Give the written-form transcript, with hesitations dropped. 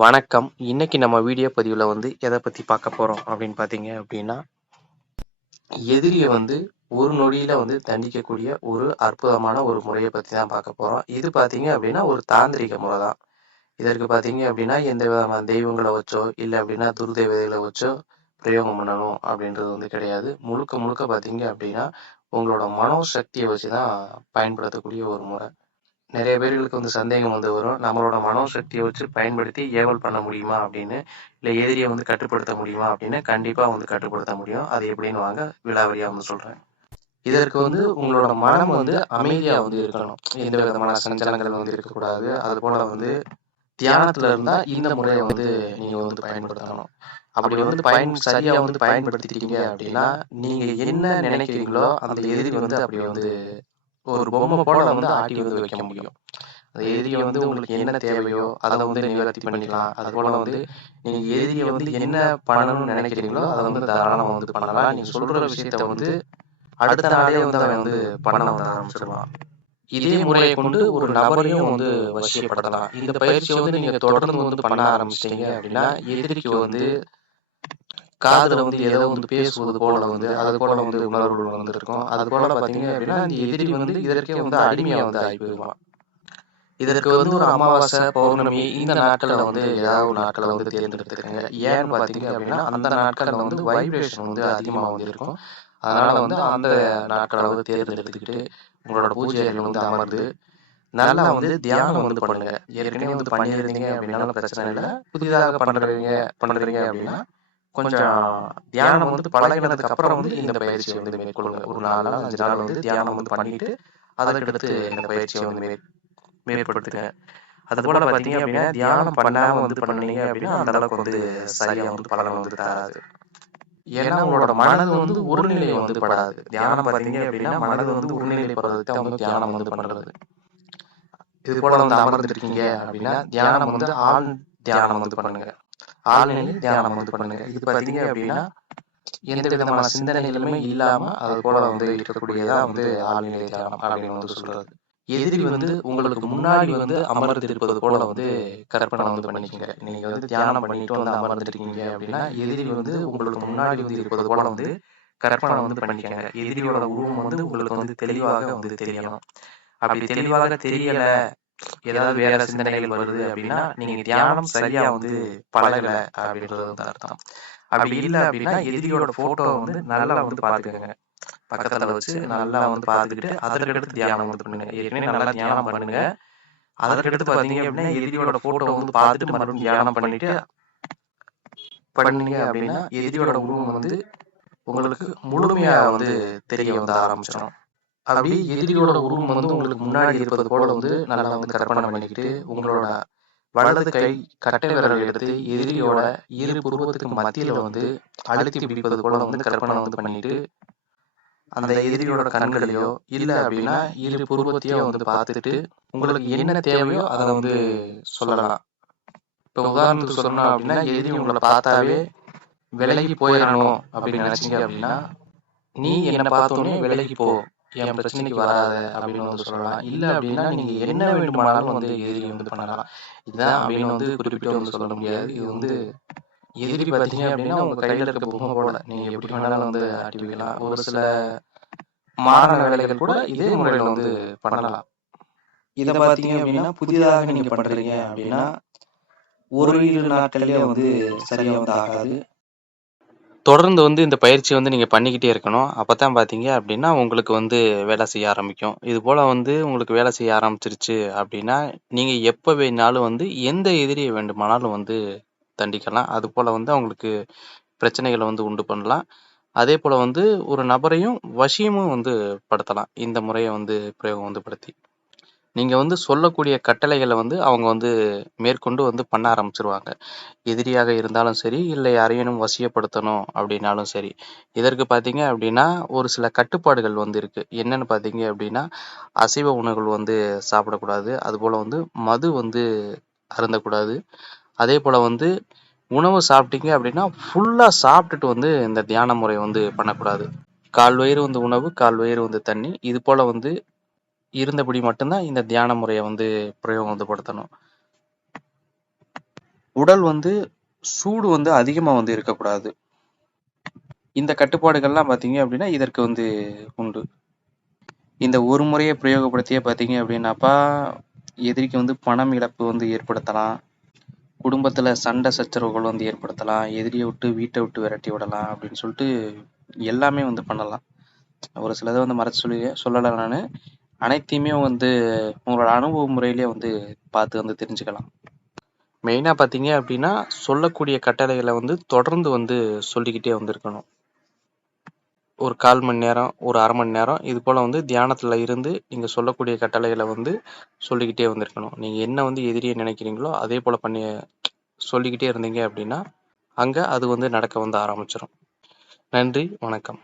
வணக்கம். இன்னைக்கு நம்ம வீடியோ பதிவுல எத பத்தி பார்க்க போறோம் அப்படின்னு பார்த்தீங்க அப்படின்னா, எதிரிய ஒரு நொடியில தண்டிக்கக்கூடிய ஒரு அற்புதமான ஒரு முறைய பத்தி தான் பார்க்க போறோம். இது பார்த்தீங்க அப்படின்னா, ஒரு தாந்திரீக முறை தான். இதற்கு பார்த்தீங்க அப்படின்னா, எந்த விதமான தெய்வங்கள வச்சோ, இல்ல அப்படின்னா துர்தேவதைகள வச்சோ பிரயோகம் பண்ணணும் அப்படின்றது கிடையாது. முழுக்க முழுக்க பார்த்தீங்க அப்படின்னா, உங்களோட மனோசக்திய வச்சு தான் பயன்படுத்தக்கூடிய ஒரு முறை. நிறைய பேர்களுக்கு சந்தேகம் வரும். நம்மளோட மனோசக்தியை வச்சு பயன்படுத்தி ஏவல் பண்ண முடியுமா அப்படின்னு, இல்லை எதிரியை கட்டுப்படுத்த முடியுமா அப்படின்னு. கண்டிப்பா கட்டுப்படுத்த முடியும். அது எப்படின்னு வாங்க விலாவரியா சொல்றேன். இதற்கு உங்களோட மனம் அமைதியா இருக்கணும். எந்த விதமான சஞ்சலங்கள் இருக்கக்கூடாது. அது போல தியானத்துல இருந்தா இந்த முறையை நீங்க பயன்படுத்தணும். அப்படி சரியா பயன்படுத்திட்டீங்க அப்படின்னா, நீங்க என்ன நினைக்கிறீங்களோ அந்த எதிரி அப்படி ஒரு பொம்மை போல ஆட்டி வைக்க முடியும். அந்த எதிரியை உங்களுக்கு என்ன தேவையோ அதை நிவர்த்தி பண்ணிக்கலாம். அது போல நீங்க எதிரியை என்ன பண்ணணும்னு நினைக்கிறீங்களோ அதை தாராளமா பண்ணலாம். நீங்க சொல்ற விஷயத்த அடுத்த நாளே அவன் பண்ண ஆரம்பிச்சிடலாம். இதே முறையை கொண்டு ஒரு நபரையும் வசியப்படுத்தலாம். இந்த பயிற்சியை நீங்க தொடர்ந்து பண்ண ஆரம்பிச்சிட்டீங்க அப்படின்னா, எதிரிக்கு காதுல ஏதோ பேசுவது போல அது போல உணர்வுகள் இருக்கும். அது போல பாத்தீங்க அப்படின்னா இந்த எதிரி இதற்கே அடிமையா ஆகி போயிடுவான். இதற்கு ஒரு அமாவாசை, பௌர்ணமி இந்த நாட்கள்ல ஏதாவது ஒரு நாட்களை தேர்ந்தெடுத்துக்கங்க. ஏன்னு பாத்தீங்க அப்படின்னா அந்த நாட்கள்ல வைப்ரேஷன் அதிகமா இருக்கும். அதனால அந்த நாட்களை தேர்ந்தெடுத்துக்கிட்டு உங்களோட பூஜை அறையில அமர்ந்து நல்லா தியானம் பண்ணுங்க. ஏற்கனவே பண்ணியிருந்தீங்க அப்படின்னாலும் பிரச்சனை இல்லை. புதிதாக பண்றீங்க அப்படின்னா கொஞ்சம் தியானம் பழகினதுக்கு அப்புறம் இந்த பயிற்சியை மேற்கொள்ளுங்க. ஒரு 4 நாள் 5 நாள் தியானம் பண்ணிட்டு அதற்கடுத்து இந்த பயிற்சியை மேற்படுத்துங்க. அது போல பாத்தீங்க அப்படின்னா தியானம் பண்ணாம பண்ணீங்க அப்படின்னா அந்த அளவுக்கு சரியா பலன் தராது. ஏன்னா உங்களோட மனது ஒருநிலை படாது. தியானம் பாத்தீங்க அப்படின்னா மனது ஒருநிலை படுறதுக்கு தான் தியானம் பண்றது. இது போல அமர்ந்து இருக்கீங்க அப்படின்னா தியானம் ஆழ் தியானம் பண்ணுங்க. ஆழ்நிலையில் தியானம் பண்ணுங்க. இது பாத்தீங்க அப்படின்னா எந்த விதமான சிந்தனைகளுமே இல்லாம அது போல இருக்கக்கூடியதா ஆழ்நிலை தியானம் அப்படின்னு சொல்றது. எதிரி உங்களுக்கு முன்னாடி அமர்ந்து இருப்பது போல கற்பனை பண்ணிக்கங்க. நீங்க தியானம் பண்ணிட்டு அமர்ந்துருக்கீங்க அப்படின்னா எதிரி உங்களுக்கு முன்னாடி இருப்பது போல கற்பனை பண்ணிக்கங்க. எதிரியோட உருவம் உங்களுக்கு தெளிவாக தெரியணும். அப்படி தெளிவாக தெரியல, ஏதாவது வேற சிந்தனைகள் வருது அப்படின்னா நீங்க தியானம் சரியா பழகல அப்படின்றது அர்த்தம். அப்படி இல்லை அப்படின்னா எதிரியோட போட்டோ நல்லா பாத்துக்கங்க. பக்கத்துல வச்சு நல்லா பாத்துக்கிட்டு அதற்கடுத்து தியானம் பண்ணுங்க. ஏற்கனவே நல்லா தியானம் பண்ணுங்க. அதற்கடுத்து பாத்தீங்க அப்படின்னா எதிரியோட போட்டோ பார்த்துட்டு மறுபடியும் தியானம் பண்ணிட்டு பண்ணீங்க அப்படின்னா எதிரியோட உருவம் உங்களுக்கு முழுமையா தெரிய ஆரம்பிச்சிடும். அப்படி எதிரியோட உருவம் உங்களுக்கு முன்னாடி இருப்பது போல நல்லா கற்பனை பண்ணிக்கிட்டு உங்களோட வலது கை கட்டை விரல் எடுத்து எதிரியோட இரு புருவத்துக்கு மத்தியில அழுத்தி பிடிப்பது போல கற்பனை பண்ணிட்டு அந்த எதிரியோட கண்களையோ இல்ல அப்படின்னா இரு புருவத்தையோ பார்த்துட்டு உங்களுக்கு என்ன தேவையோ அதை சொல்லலாம். இப்ப உதாரணத்துக்கு சொல்லணும் அப்படின்னா எதிரி உங்களை பார்த்தாவே விலகி போயிடணும் அப்படின்னு நினைச்சீங்க அப்படின்னா நீ என்ன பார்த்தோன்னே விலகி போ, என் பிரச்சனைக்கு வராத அப்படின்னு சொல்லலாம். இல்ல அப்படின்னா நீங்க என்ன வேண்டுமானாலும் எதிரி பண்ணலாம். இதுதான் அப்படின்னு குறிப்பிட்டு சொல்ல முடியாது. இது எதிரி பார்த்தீங்க அப்படின்னா உங்க கையில இருக்க பொம்மை போல நீங்க எப்படி வேணாலும் ஆட்டி வைக்கலாம். ஒரு சில மாறான வேலைகள் கூட இதே முறையில பண்ணலாம். இதை பார்த்தீங்க அப்படின்னா புதிதாக நீங்க பண்றீங்க அப்படின்னா ஒரு 2 நாட்கள்லயே சரியா ஆகாது. தொடர்ந்து இந்த பயிற்சி நீங்க பண்ணிக்கிட்டே இருக்கணும். அப்பதான் பார்த்தீங்க அப்படின்னா உங்களுக்கு வேலை செய்ய ஆரம்பிக்கும். இது போல உங்களுக்கு வேலை செய்ய ஆரம்பிச்சிருச்சு அப்படின்னா நீங்க எப்ப வேணாலும் எந்த எதிரியை வேண்டுமானாலும் தண்டிக்கலாம். அது போல அவங்களுக்கு பிரச்சனைகளை உண்டு பண்ணலாம். அதே போல ஒரு நபரையும் வசியமும் படுத்தலாம். இந்த முறையை பிரயோகம் படுத்தி நீங்க சொல்லக்கூடிய கட்டளைகளை அவங்க மேற்கொண்டு பண்ண ஆரம்பிச்சிருவாங்க. எதிரியாக இருந்தாலும் சரி, இல்லை யாரையும் வசியப்படுத்தணும் அப்படின்னாலும் சரி. இதற்கு பார்த்தீங்க அப்படின்னா ஒரு சில கட்டுப்பாடுகள் இருக்கு. என்னன்னு பார்த்தீங்க அப்படின்னா அசைவ உணவுகள் சாப்பிடக்கூடாது. அது போல மது அருந்தக்கூடாது. அதே போல உணவு சாப்பிட்டீங்க அப்படின்னா ஃபுல்லா சாப்பிட்டுட்டு இந்த தியான முறை பண்ணக்கூடாது. கால் வயிறு உணவு, கால் வயிறு தண்ணி. இது போல இருந்தபடி மட்டும்தான் இந்த தியான முறையை பிரயோகம் படுத்தணும். உடல் வந்து சூடு வந்து அதிகமா வந்து இருக்கக்கூடாது. இந்த கட்டுப்பாடுகள்லாம் பார்த்தீங்க அப்படின்னா இதற்கு வந்து உண்டு. இந்த ஒரு முறையை பிரயோகப்படுத்தியே பார்த்தீங்க அப்படின்னாப்பா எதிரிக்கு வந்து பணம் இழப்பு வந்து ஏற்படுத்தலாம். குடும்பத்துல சண்டை சச்சரவுகள் வந்து ஏற்படுத்தலாம். எதிரியை விட்டு வீட்டை விட்டு விரட்டி விடலாம் அப்படின்னு சொல்லிட்டு எல்லாமே வந்து பண்ணலாம். ஒரு சிலதை வந்து மறைச்சு சொல்லலை நான். அனைத்தையுமே வந்து உங்களோட அனுபவ முறையிலேயே வந்து பார்த்து வந்து தெரிஞ்சுக்கலாம். மெயினாக பார்த்தீங்க அப்படின்னா சொல்லக்கூடிய கட்டளைகளை வந்து தொடர்ந்து வந்து சொல்லிக்கிட்டே வந்திருக்கணும். ஒரு 1/4 மணி நேரம், ஒரு 1/2 மணி நேரம் இது போல் வந்து தியானத்தில் இருந்து நீங்கள் சொல்லக்கூடிய கட்டளைகளை வந்து சொல்லிக்கிட்டே வந்திருக்கணும். நீங்கள் என்ன வந்து எதிரியை நினைக்கிறீங்களோ அதே போல் பண்ணி சொல்லிக்கிட்டே இருந்தீங்க அப்படின்னா அங்கே அது வந்து நடக்க வந்து ஆரம்பிச்சிடும். நன்றி, வணக்கம்.